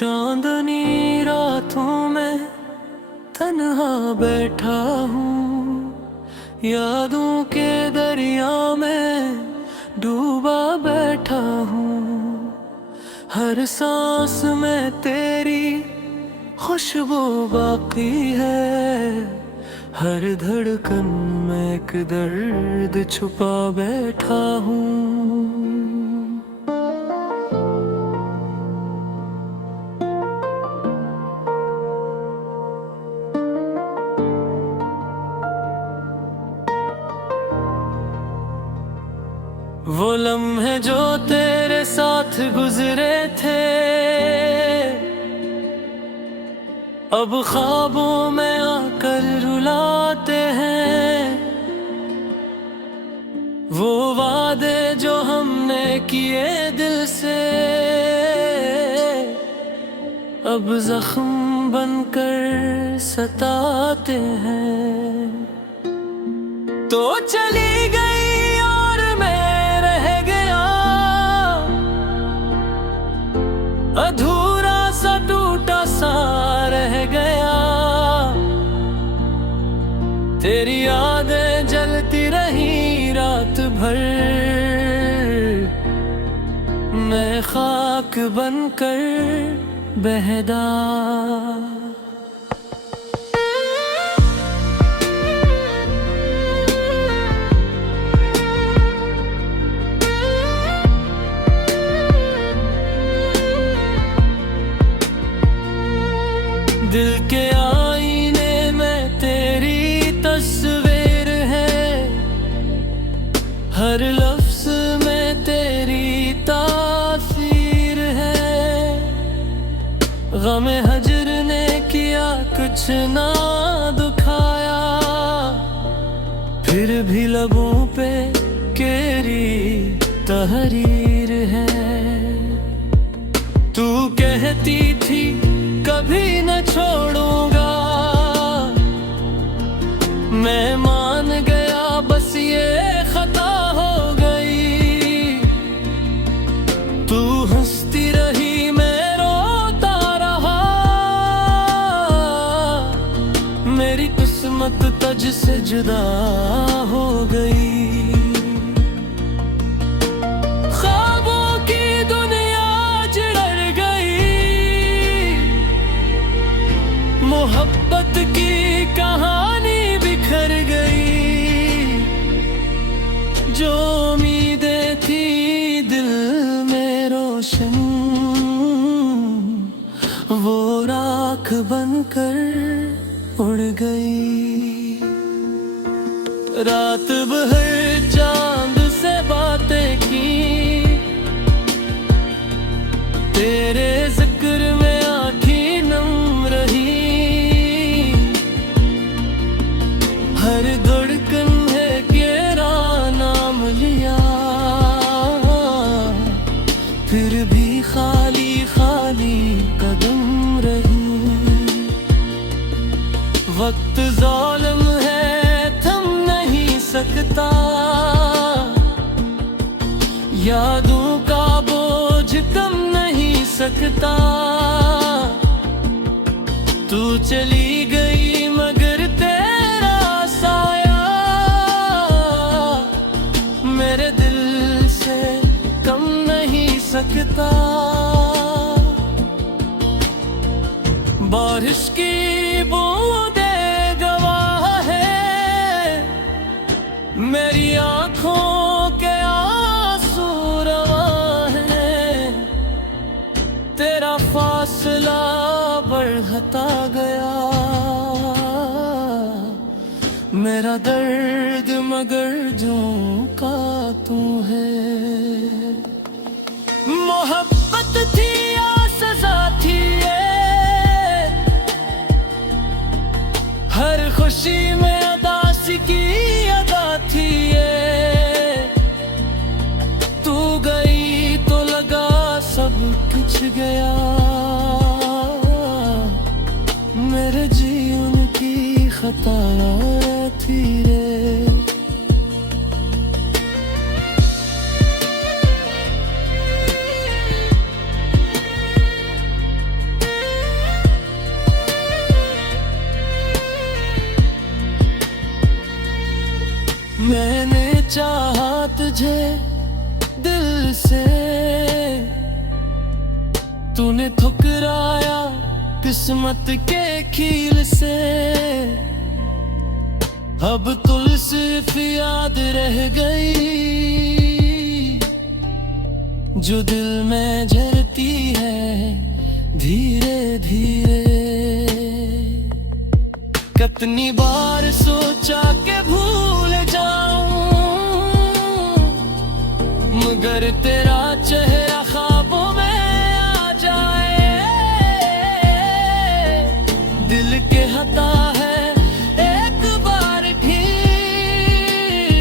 चांदनी रातों में तन्हा बैठा हूँ, यादों के दरिया में डूबा बैठा हूँ। हर सांस में तेरी खुशबू बाकी है, हर धड़कन में एक दर्द छुपा बैठा हूँ। वो लम्हे जो तेरे साथ गुजरे थे, अब ख्वाबों में आकर रुलाते हैं। वो वादे जो हमने किए दिल से, अब जख्म बनकर सताते हैं। तो चली गई और मैं रह गया, अधूरा सा टूटा सा रह गया। तेरी यादें जलती रही रात भर, मैं खाक बनकर बहदा। दिल के आईने में तेरी तस्वीर है, हर लफ्ज में तेरी तासीर है। गमे हजर ने किया कुछ ना दुखाया, फिर भी लबों पे तेरी तहरीर है। तू कहती थी कभी न छोड़ूंगा, मैं मान गया बस ये खता हो गई। तू हंसती रही मैं रोता रहा, मेरी किस्मत तुझ से जुदा हो गई। मोहब्बत की कहानी बिखर गई, जो उम्मीदें थी दिल में रोशन, वो राख बनकर उड़ गई। रात भर चांद से बातें की, तेरे जिक्र में आँखें नम रही। हर धड़कन है तेरा नाम लिया, फिर भी खाली खाली कदम रही। वक्त ज़ालिम है थम नहीं सकता, यादों का बोझ कम नहीं सकता। तू चली गई मगर तेरा साया मेरे दिल से कम नहीं सकता। बारिश की बूंदें गवाह है, मेरी आँखों के आंसू रवा है। तेरा फासला बढ़ता गया, मेरा दर्द मगर जो का तू है। मोहब्बत थी या सजा थी ये, हर खुशी में अदासी की अदा थी ये। तू गई तो लगा सब कुछ गया, मेरे जीवन की खता थी रे। चाहा तुझे दिल से, तूने ठुकराया किस्मत के कील से। अब तुल सिर्फ याद रह गई जो दिल में झरती है धीरे धीरे। कितनी बार सोचा के भूल जाऊं, मगर तेरा चेहरा ख्वाबों में आ जाए। दिल के हता है एक बार फिर,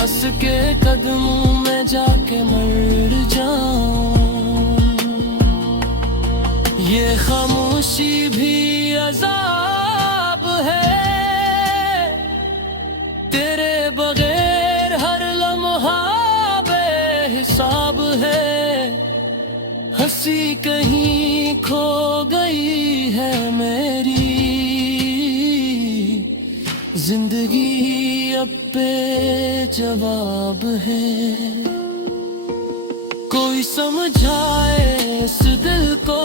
हंस के कदमों में जाके मर जाऊं। ये खामोशी भी अज़ाब है, तेरे बगैर हर लम्हा बेहिसाब है। हंसी कहीं खो गई है मेरी, जिंदगी अब बेजवाब है। कोई समझाए इस दिल को,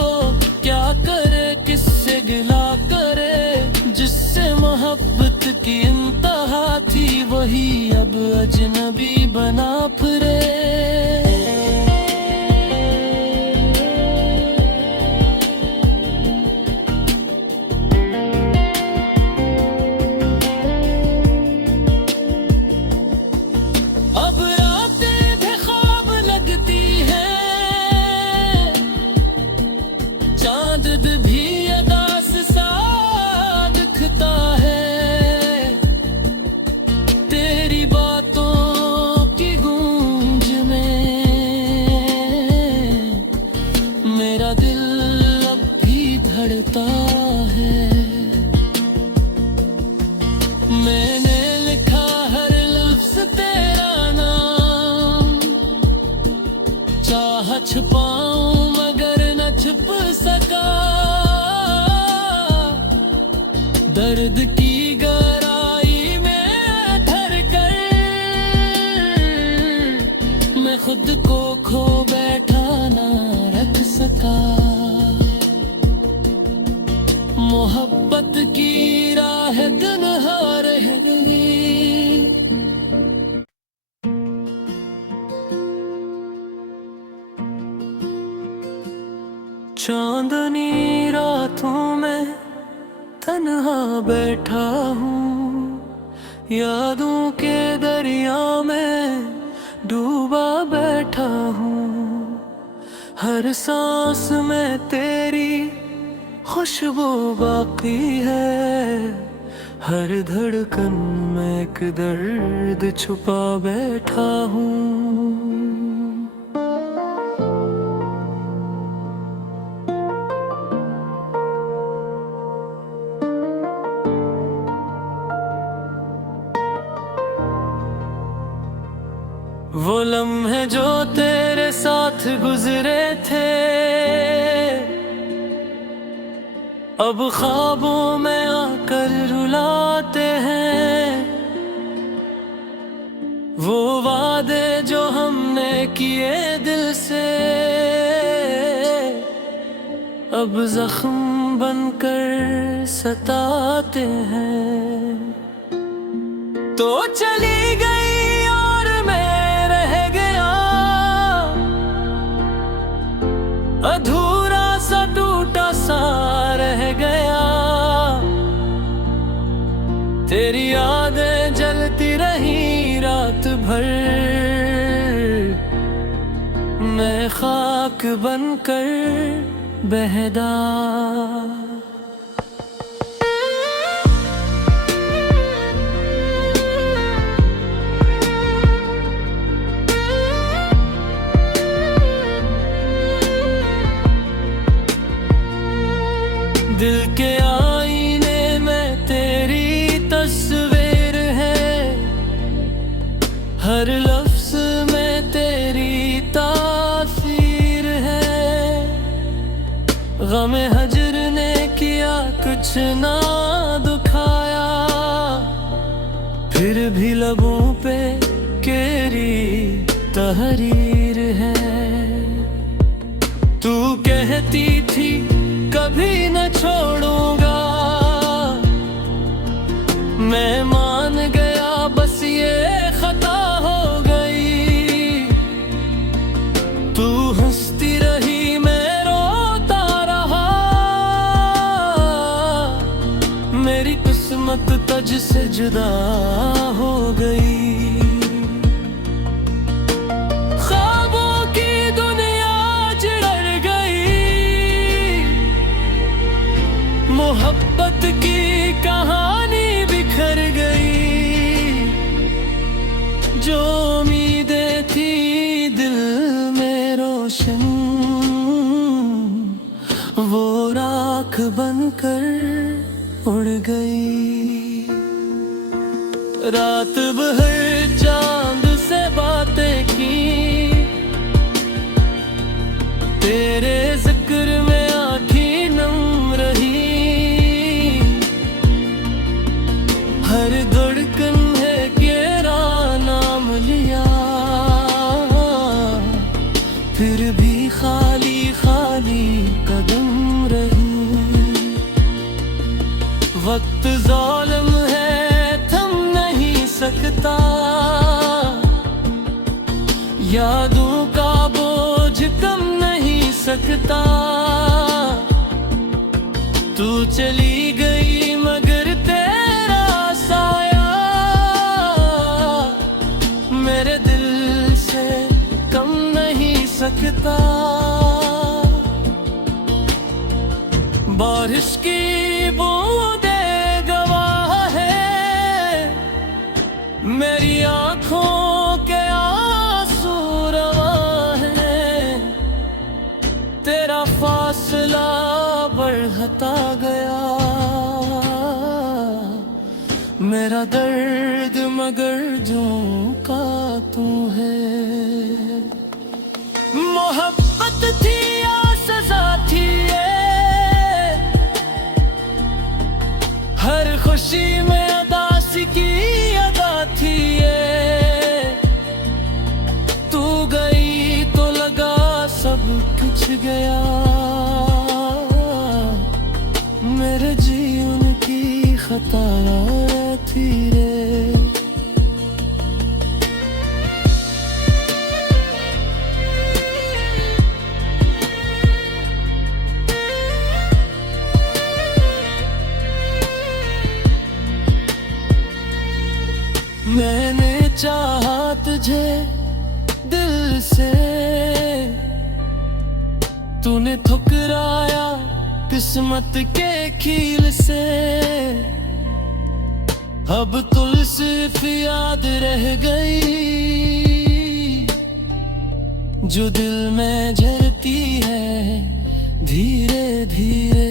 क्या करे किससे गिला करे। जिससे मोहब्बत की इंतहा थी वही अब अजनबी बना फिरे। भी अदास सा दिखता है, तेरी बातों की गूंज में मेरा दिल अब भी धड़ता है। मैंने लिखा हर लफ्ज तेरा नाम, चाह छुपाऊं मगर न छुप सका। दर्द की गहराई में ठहर कर मैं खुद को खो बैठा ना रख सका। मोहब्बत की राह तन्हा रह गई, चांदनी रातों में तन्हा बैठा हूँ। यादों के दरिया में डूबा बैठा हूँ। हर सांस में तेरी खुशबू बाकी है, हर धड़कन में एक दर्द छुपा बैठा हूँ। वो लम्हे जो तेरे साथ गुजरे थे, अब ख्वाबों में आकर रुलाते हैं। वो वादे जो हमने किए दिल से, अब जख्म बनकर सताते हैं। तो चली गई अधूरा सा टूटा सा रह गया। तेरी यादें जलती रही रात भर, मैं खाक बनकर बहदा। दिल के आईने में तेरी तस्वीर है, हर लफ्ज में तेरी तासीर है। गम हजर ने किया कुछ ना दुखाया, फिर भी लबों पे तहरीर है। तू कहती थी कभी न छोड़ूंगा, मैं मान गया बस ये खता हो गई। तू हंसती रही मैं रोता रहा, मेरी किस्मत तुझसे जुदा हो गई। ख्वाबों की दुनिया चिढ़ गई, मोहब्बत की कहानी बिखर गई। जो उम्मीदें थी दिल में रोशन, वो राख बनकर उड़ गई। रात भर चांद से बातें की, तेरे जिक्र में आँखें नम रही। हर धड़कन है तेरा नाम लिया, फिर भी खाली खाली कदम रही। वक्त ज़ालिम है थम नहीं सकता, यादों का बोझ कम नहीं सकता। तू चली गई मगर तेरा साया मेरे दिल से कम नहीं सकता। बारिश की बूंदें गवाह है, मेरी आँखों के आंसू रवा है। तेरा फासला बढ़ता गया, मेरा दर्द मगर जो का तू है। मोहब्बत थी या सजा थी ये, हर खुशी में उदासी की अदा थी ये। तू गई तो लगा सब कुछ गया, मेरे जीवन की खता थी रे। मैंने चाहा तुझे दिल से, तूने ठुकराया किस्मत के कील से। अब तुल सिर्फ याद रह गई, जो दिल में झरती है धीरे धीरे।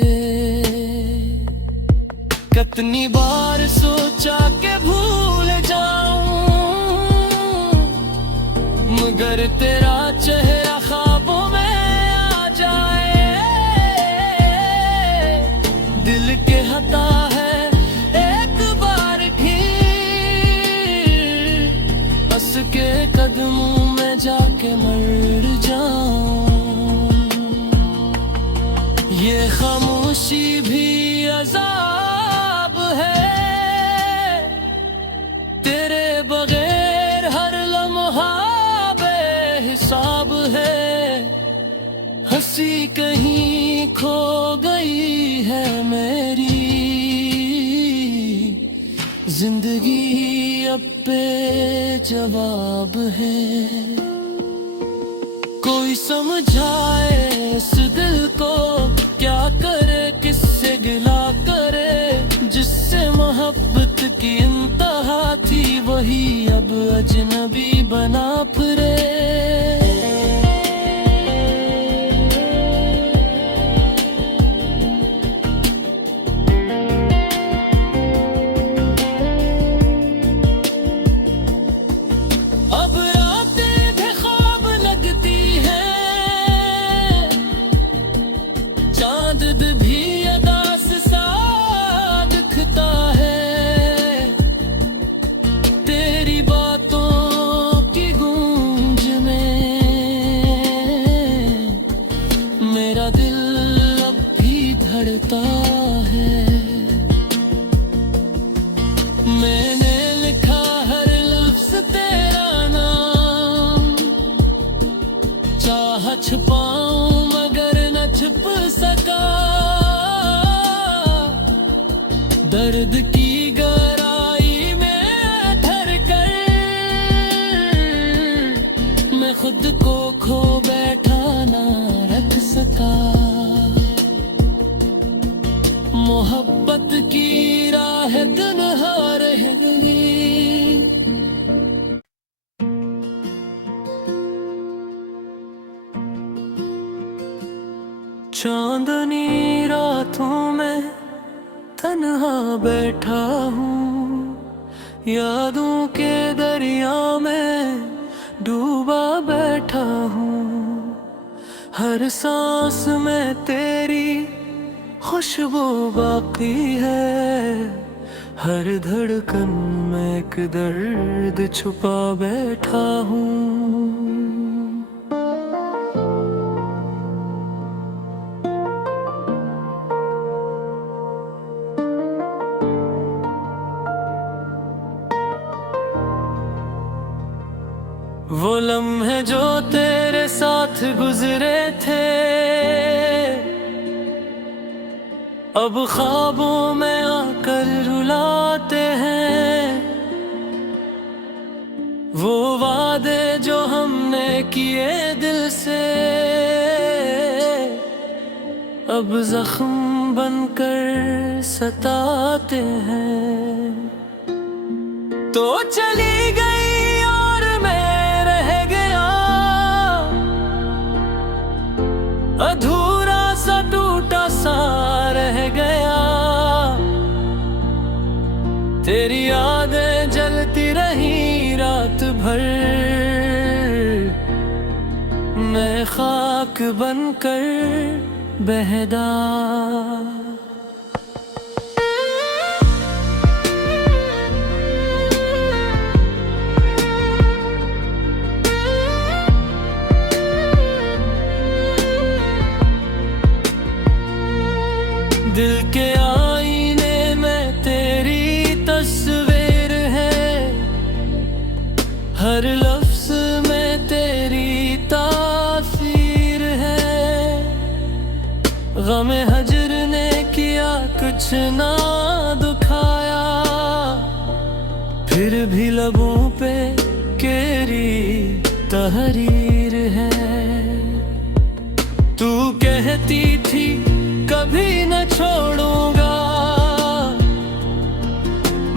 कितनी बार सोचा के भूल जाऊं, मगर तेरा चेहरा ख्वाबों में आ जाए। दिल के हता है एक बार भी, हंस के कदमों में जाके मर जाऊं। ये खामोशी भी अजाब है, तेरे बगैर हर लम्हा बेहिसाब है। हंसी कहीं खो गई है मेरी, जिंदगी अब पे जवाब है। कोई समझाए इस दिल को क्या करे, किससे गिला करे। जिससे मोहब्बत की इंतहा थी, वही अब अजनबी बना फिरे। चांद भी अदास सा दिखता है, तेरी बातों नाम, चाह छुपाऊं मगर न छुप सका। दर्द की गहराई में ठहर कर मैं खुद को खो बैठा ना रख सका। मोहब्बत की राह तन्हा रह गई। चांदनी रातों में तन्हा बैठा हूँ, यादों के दरिया में डूबा बैठा हूँ। हर सांस में तेरी खुशबू बाकी है, हर धड़कन में एक दर्द छुपा बैठा हूँ। वो लम्हे जो तेरे साथ गुजरे थे अब ख्वाबों में आकर रुलाते हैं। वो वादे जो हमने किए दिल से अब जख्म बनकर सताते हैं। तो चली गई और मैं रह गया, अधूरा सा टूटा सा रह गया। तेरी यादें जलती रही रात भर, मैं खाक बनकर बहदा। दिल के आईने में तेरी तस्वीर है, हर लफ्ज में तेरी तासीर है। गमे हजर ने किया कुछ ना दुखाया, फिर भी लबों पे तेरी तहरीर है। तू कहती थी कभी न छोड़ूंगा,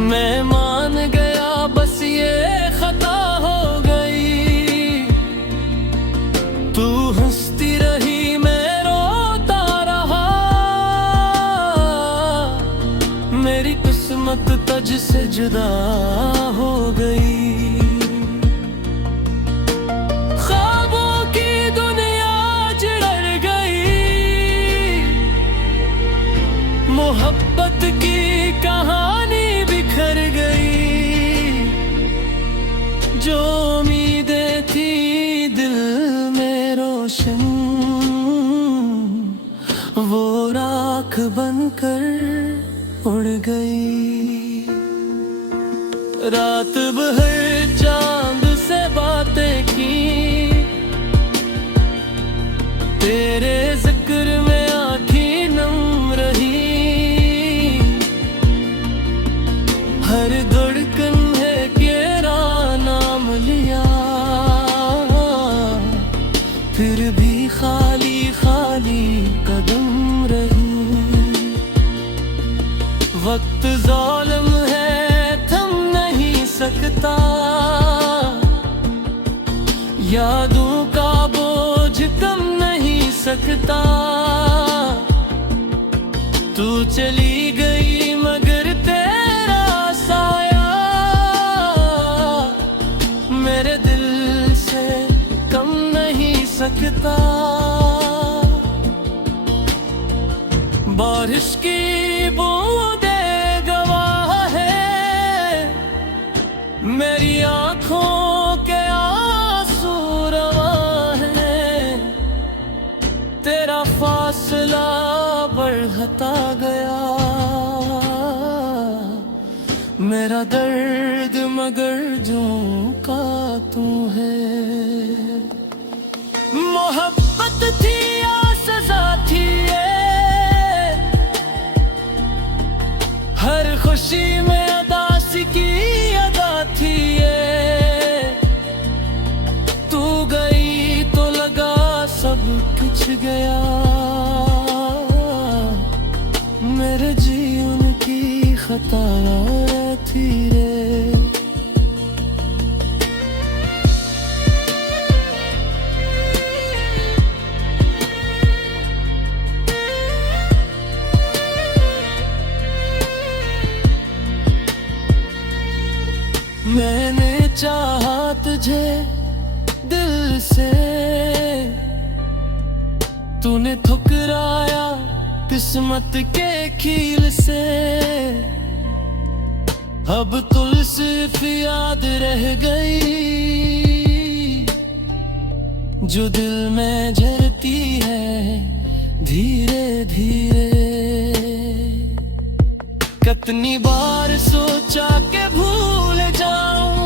मैं मान गया बस ये खता हो गई। तू हंसती रही मैं रोता रहा, मेरी किस्मत तुझ से जुदा हो गई। मोहब्बत की कहानी बिखर गई, जो उम्मीदें थी दिल में रोशन वो राख बनकर उड़ गई। रात भर चांद से बातें की, तेरे जिक्र में आँखें नम रही। हर धड़कन है तेरा नाम लिया, फिर भी खाली खाली कदम रही। वक्त ज़ालिम है थम नहीं सकता, यादों का बोझ कम नहीं सकता। तू चली गई मगर तेरा साया मेरे दिल से कम नहीं सकता। बारिश की बूंदें गवाह है, मेरी आँखों के आंसू रवा है। तेरा फासला बढ़ता गया, मेरा दर्द मगर जो का तुम पूछ गया, मेरे जीवन की खता थी रे। मैंने चाहा तुझे दिल से, तूने ठुकराया किस्मत के कील से। अब तुल सिर्फ याद रह गई, जो दिल में झरती है धीरे धीरे। कितनी बार सोचा के भूल जाऊं,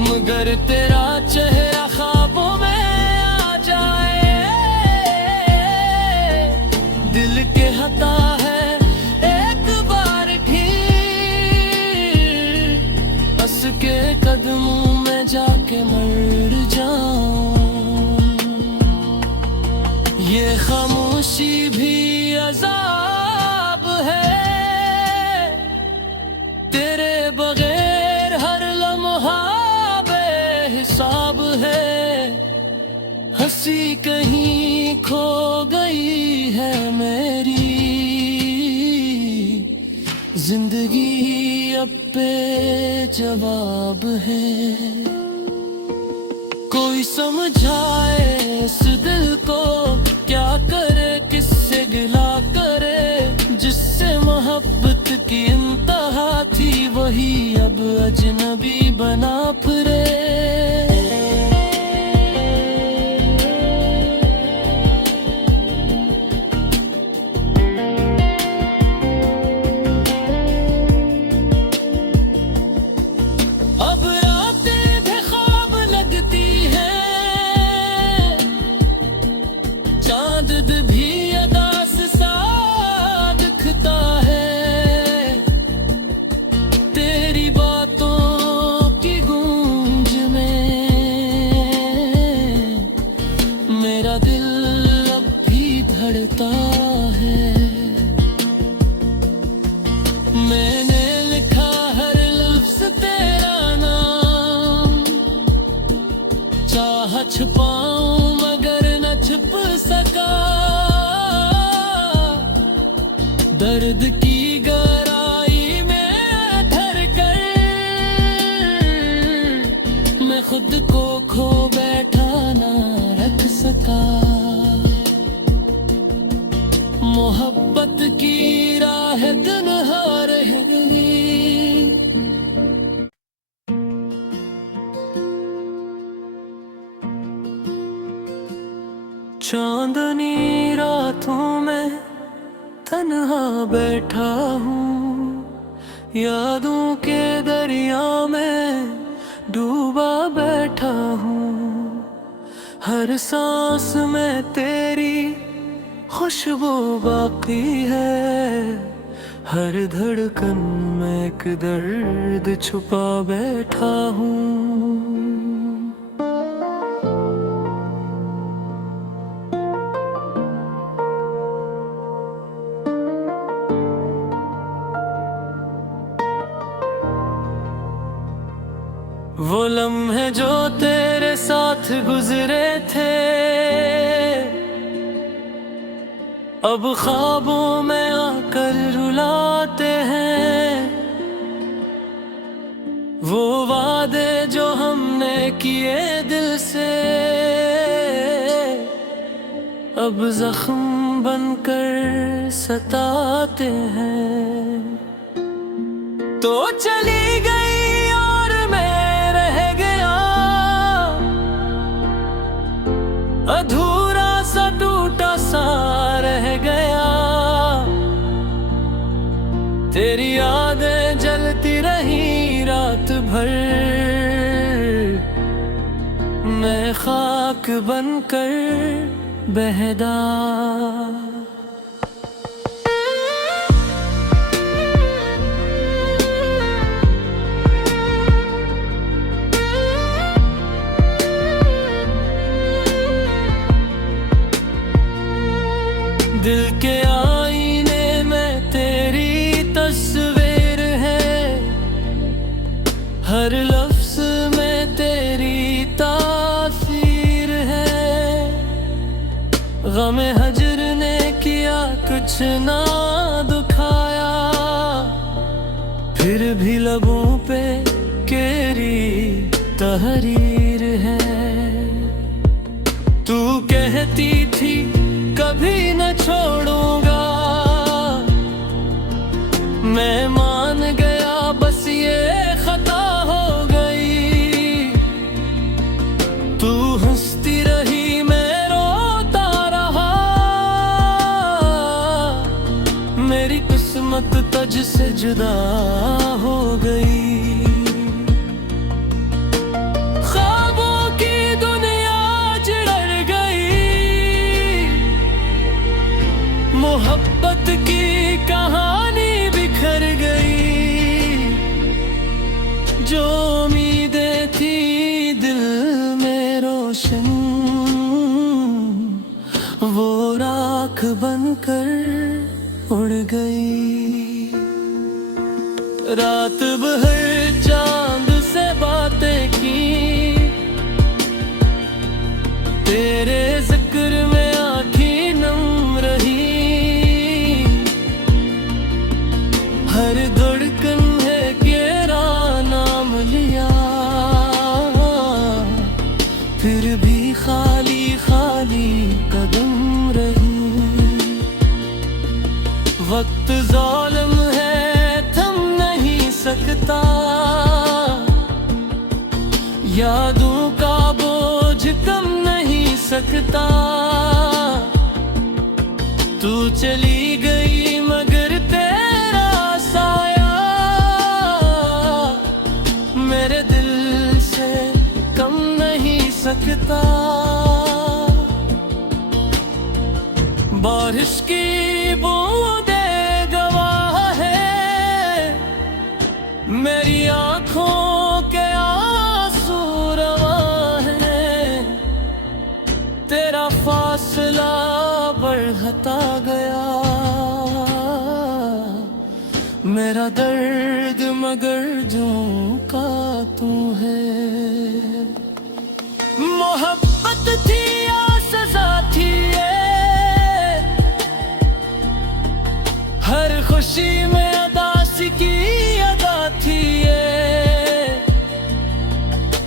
मगर तेरा चेहरा ख्वाबों में आ जाए। दिल के हता है एक बार भी, हंस के कदमों में जाके मर जाऊं। ये खामोशी भी अज़ाब है, तेरे बगैर हर लम्हा बेहिसाब है। हंसी कहीं खो गई है मेरी, जिंदगी अब बेजवाब है। कोई समझाए इस दिल को, क्या करे किससे गिला करे। जिससे मोहब्बत की इंतहा थी, वही अब अजनबी बना फिरे। अब रातें भी ख्वाब लगती है, चांद भी अदास सा दिखता है। तेरी बातों की गूंज में मेरा दिल अब भी धड़कता है। मैंने लिखा हर लफ्ज तेरा नाम, चाह छुपाऊं मगर न छुप सका। दर्द की गहराई में धर कर मैं खुद को खो बैठा ना रख सका। मोहब्बत की राह तन्हा रह गई। चांदनी रातों में तन्हा बैठा हूँ, यादों के दरिया में डूबा बैठा हूँ। हर सांस में तेरी खुशबू बाकी है, हर धड़कन में एक दर्द छुपा बैठा हूँ। वो लम्हे जो तेरे साथ गुजरे थे, अब ख्वाबों में आकर रुलाते हैं। वो वादे जो हमने किए दिल से, अब जख्म बनकर सताते हैं। तो चली गई और मैं रह गया, अधूरा सा टूटा सा रह गया। तेरी यादें जलती रही रात भर, मैं खाक बनकर बहदा। दिल के आईने में तेरी तस्वीर है, हर लफ्ज में तेरी तासीर है। गम हजर ने किया कुछ ना दुखाया, फिर भी लबों पे तेरी तहरीर है। तू कहती थी कभी न छोड़ूंगा, मैं मान गया बस ये खता हो गई। तू हंसती रही मैं रोता रहा, मेरी किस्मत तुझ से जुदा हो गई। मोहब्बत की कहानी बिखर गई, जो उम्मीदें थी दिल में रोशन, वो राख बनकर उड़ गई। रात भर चांद से बातें की, तेरे जिक्र में आँखें नम रही। हर धड़कन है तेरा नाम लिया, फिर भी खाली खाली कदम रही। वक्त ज़ालिम है थम नहीं सकता, यादों का बोझ कम नहीं सकता। तू चली गई मगर तेरा साया मेरे दिल से कम नहीं सकता। बारिश की बूंदें गवाह है, मेरी आँखों के आंसू रवा है। तेरा फासला बढ़ता गया, मेरा दर्द मगर जो का तू है। मोहब्बत थी या सजा थी ये, हर खुशी में अदासी की अदा थी ये।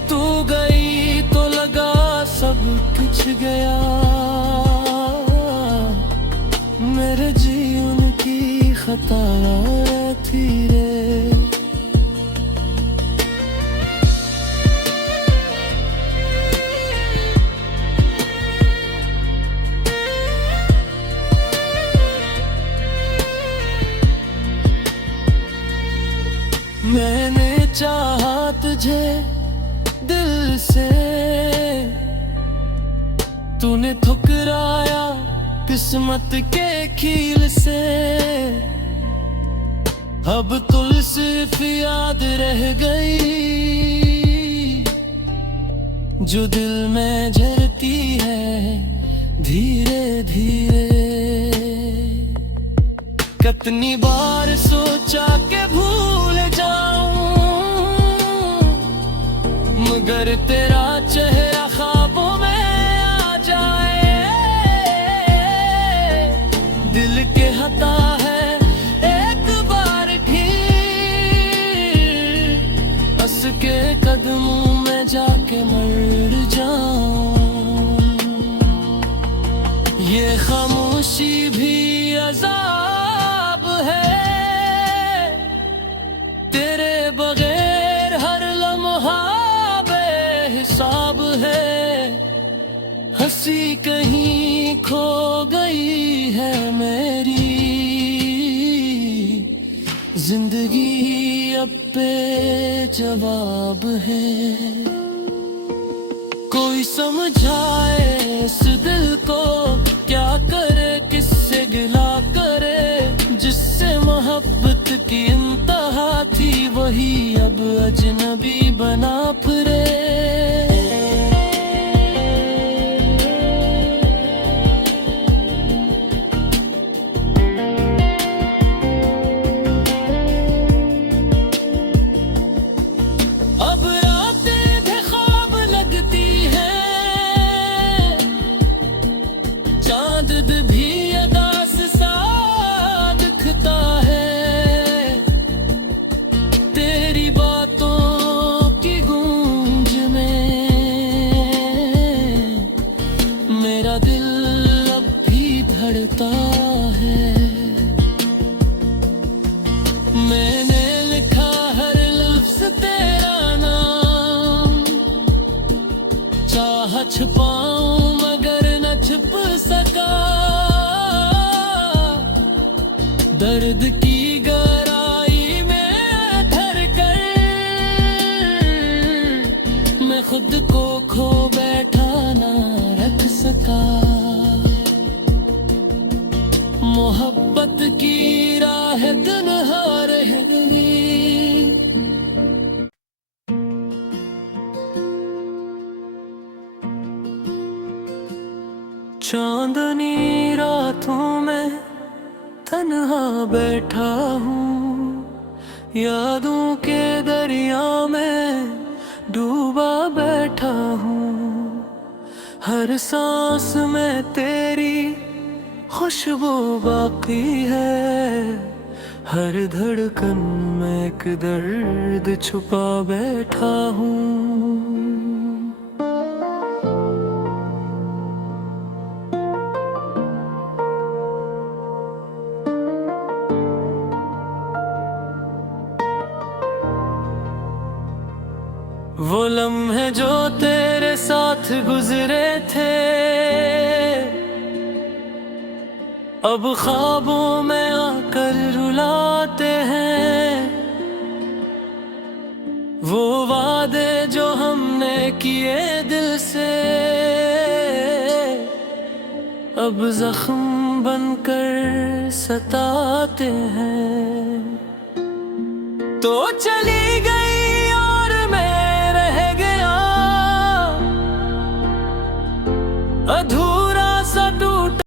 तू गई तो लगा सब कुछ गया, मेरे जीवन की खता थी रे। मैंने चाहा तुझे दिल से, तूने ठुकराया किस्मत के कील से। अब तुल सिर्फ याद रह गई, जो दिल में झरती है धीरे धीरे। कितनी बार सोचा के भूल जाऊं, मगर तेरा चेहरा ख्वाबों में आ जाए। दिल के हता है एक बार भी, हंस के कदमों में जाके मर जाऊं। ये खामोशी भी अजाब है, तेरे बगैर हर लम्हा बेहिसाब है। हंसी कहीं खो गई है मेरी, जिंदगी अब पे जवाब है। कोई समझाए इस दिल को, क्या करे किससे गिला करे। जिससे मोहब्बत की इंतहा थी, वही अब अजनबी बना फिरे। छुपाऊं मगर न छुप सका, दर्द की गहराई में ठहर कर मैं खुद को खो बैठा ना रख सका। मोहब्बत की राह तन्हा रह गई, चांदनी रातों में तन्हा बैठा हूँ, यादों के दरिया में डूबा बैठा हूँ। हर सांस में तेरी खुशबू बाकी है, हर धड़कन में एक दर्द छुपा बैठा हूँ। वो लम्हे जो तेरे साथ गुजरे थे, अब ख्वाबों में आकर रुलाते हैं। वो वादे जो हमने किए दिल से, अब जख्म बनकर सताते हैं। तो चली गई